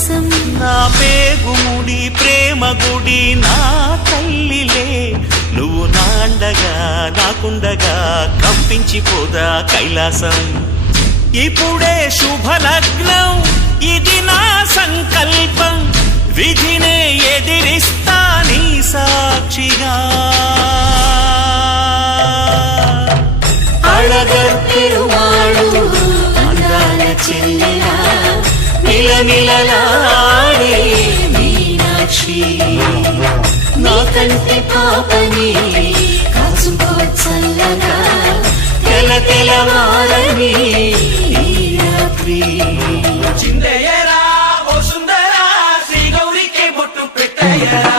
కోసం నా పేగుముడి ప్రేమ గుడి నా తల్లిలే. నువ్వు నాండగా నాకుండగా కంపించిపోదా కైలాసం? ఇప్పుడే శుభలగ్నం ఇది నా సంకల్పం. విధినే ఎదిరిస్తా నీ సాక్షిగా. అడగ నిలనిలలాడే మీనాక్షి. నీ కంటి పాపని కాచుకో చల్లగా తెల తెలవారని రాత్రి చిందయ్యరా ఓ సుందరా శ్రీ గౌరికి బొట్టు పెట్టయ్యరా?